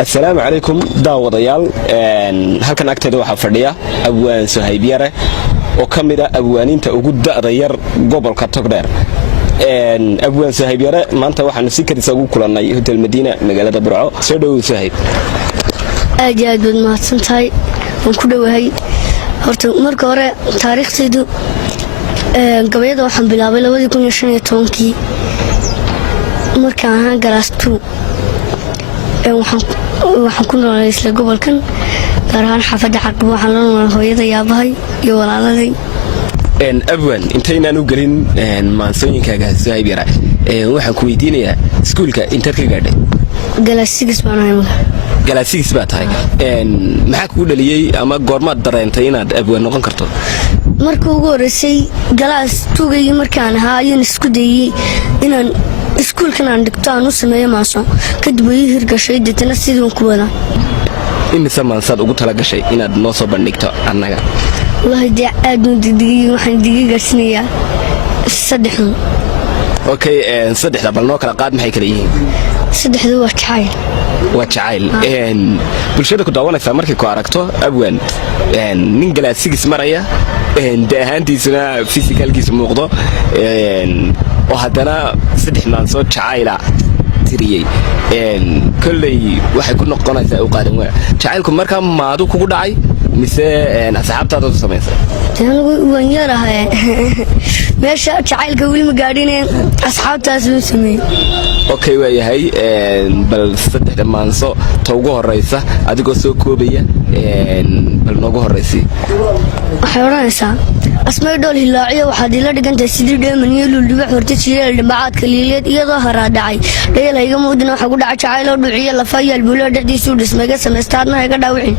السلام عليكم داوديال halkan agteeda waxa fadhiya abwaan Suhayb Yare oo kamid ah abwaaniinta ugu da'da yar gobolka Togdheer abwaan Suhayb Yare maanta waxaan si kadis ugu kulanay Hotel Madiina magaalada Burco soo dhaw Suhayb aad ma santahay waan ku dhawahay horta marka hore taariikhdeedu gabayada waxaan bilaabay 2015 markaan ahaan galaas 2 waxaan ku noolay isla gobolkan gaar ahaan xaafadda Caqab waxaan la noolay hooyada yaabahay iyo walaaladay abwaan intaynaan u galin maansooyinkaaga Suhayb Yare waxaan ku weydiinayaa iskuulka inta ka gaadhay galaas 6 baan ahay galaas 6 baa tahay maxaa kugu dhaliyay ama goormaad dareentay inaad abwaan noqon karto markii ugu horeysay galaas 2 markaan ahaa ayaan isku dayay inaan iskuulkan aan dhigto aan u sameeyo maaso kadib way hirgashay dadna sidoo ku wada imisa maansad ugu tala gashay inaad noo soo bandhigto annaga waxa aad u digay waxaan digay gasniya 3 okay saddexda bal noo kala qaad maxay kala yihiin saddexdu waa jacayl bulshada ku daawanaysa markay ku aragto abwaan nin galaas 6 maraya daahantiisuna physicalkiisa muuqdo oo haddana 3 maansoo jacayla tiriyay kullay waxay ku noqonaysaa u qaadan waa jacaylku markaa maadu kugu dhacay mise asxaabtaada u samaysay anigu waan yarahay meesha jacaylka wali ma gaadhin asxaabtaas u sameeyay okay waa yahay bal 3 maanso ta ugu horeysa adigoo soo koobaya bal noogu horeysay waxay oranaysaa asmay dhool hilaaciyo waxaad ila dhigantay sidii dheemaniyo lulduba horta jiilal dhabacaadka liileed iyadoo haraa dhacay dheelayga muudina waxa ku dhacay jacayl oo dhuuciyo lafaayal buulo dhexdiisu dhismayga sameestaadna iga dhaawicin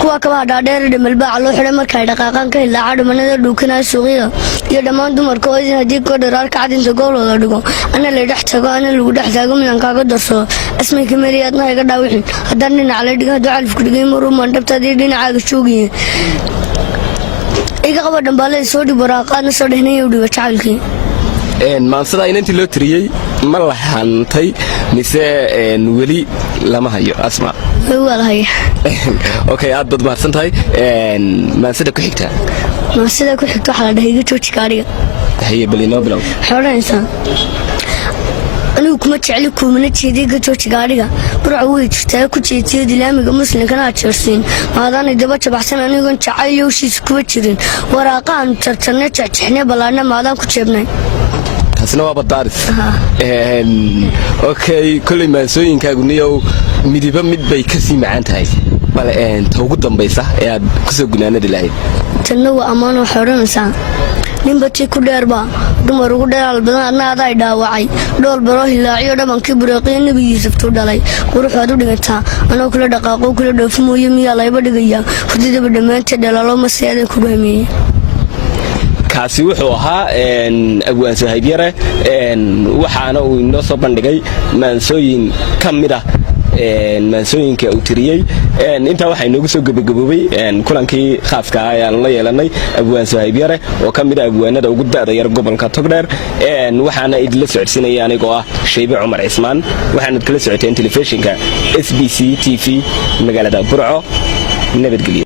kuwa kaba dhaadheer dhimalbaac loo xiray markay dhaqaaqan ka hilaaca dhumanada dhuukanay suuqyada iyo dhammaan dumarka oo hadii ko dharaar ka cadinta gool wada dhigo ana la dhex tago ana lagu dhex taago miyan kaaga darso asmay kameeliyadna iga dhaawicin haddana dhinac la dhigo ducalif ku dhigay maruu mandhabtadii dhinacaaga joogiyay iga qaba dhambaale soo dhib waraaqaadna soo dhehnay u dhigo jacaylkii maansada inantii loo tiriyay ma la hantay mise weli lama hayo asma walahay okay aad bad mahadsan tahay maansada ku xigta waxa la dhahay iga jooji gaariga haye balino bilow xoolaynsa anigu kuma jecli kuumana jeediyay iga jooji gaariga burco way jirtaa ku jeediyay dilaamiga muslimkana jeersiin maadaana daba jabaxsan anigoon jacayl hawshiis kuwa jirin waraaqaan tartarna jecjexne balaadna maadaan ku jeebnay taasina waa badaaris okay kulli maansooyinkaagu niyow midiba mid bay ka sii macaan tahay bal ta ugu dambaysa ee aad ku soo gunaanadi lahayd tanna waa ammaan waxay odhanaysaa ninba tii ku dheerba dumar ugu dheeraal badan adna adaa dhaawacay dhool baro hilaaciyo dhabankii bureeqiyo nebi yuusuftu dhalay quruxaad u dhigantaa anoo kula dhaqaaqo kula dhoofi mooye miyaa layba dhigaya hurdidaba dhammaanteed dhalalo maseedan ku dhahmeeyey kaasi wuxuu ahaa abwaan Suhayb Yare waxaana uu inoo soo bandhigay maansooyin ka mid ah maansooyinka uu tiriyay inta waxa inoogu soo gabagaboobay kulankii khaaska ah ee aan la yeelanay abwaan Suhayb Yare oo ka mid ah abwaanada ugu da'da yar gobolka Togdheer waxaana idin la socodsiinay anigoo ah Shaybe Cumar Cismaan waxaana kala socoteen telefishinka SBC TV magaalada Burco nabadgelyo